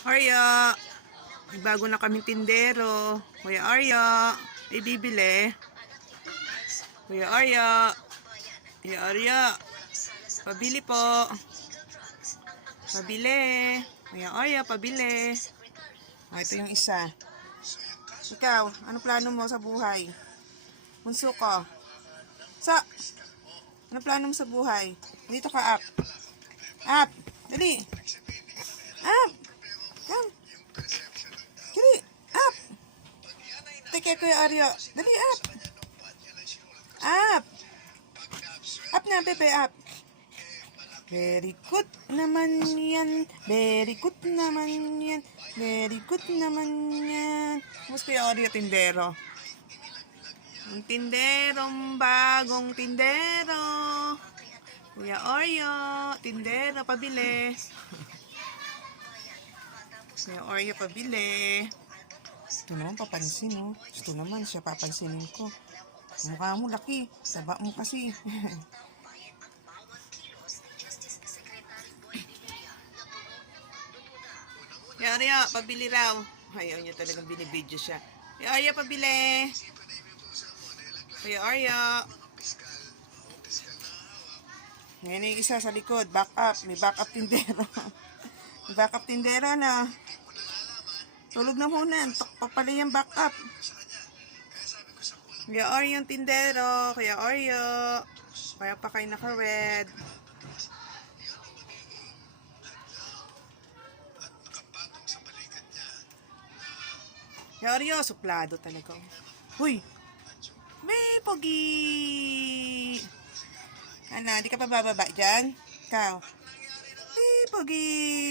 Arya, bago na kaming tindero. Kuya Arya, may bibili. Kuya Arya, Kuya Arya, pabili po. Pabili. Kuya Arya, pabili. Ah, ito yung isa. Ikaw, ano plano mo sa buhay? Bunso ko. Sa, ano plano mo sa buhay? Dito ka, up. Up. Dali. Teke, Kuya Arya. Dali, up. Up. Up na, Pepe, up. Very good naman yan. Very good naman yan. Very good naman yan. Mas Kuya Arya, tindero. Ang tinderong bagong tindero. Kuya Oreo, tindero, pabili. Kuya Oreo, pabili. Ito naman papansin, oh. Gusto naman siya papansinin ko. Mukha mo laki. Taba mo kasi. Kuya Oreo, pabili raw. Ayaw niya talagang binibidyo siya. Oreo, pabili. Kuya Oreo. Ngayon yung isa sa likod, back up. May back up tindero. May back up tindero na. Tulog na muna. Takpa pala yung back up. Kuya Oreo yung tindero. Kuya Oreo. Kaya pa kayo naka-red. Kuya Oreo, suplado talaga. Huy! May pogi! Ano, di ka pa bababa dyan? Ikaw? May pogi!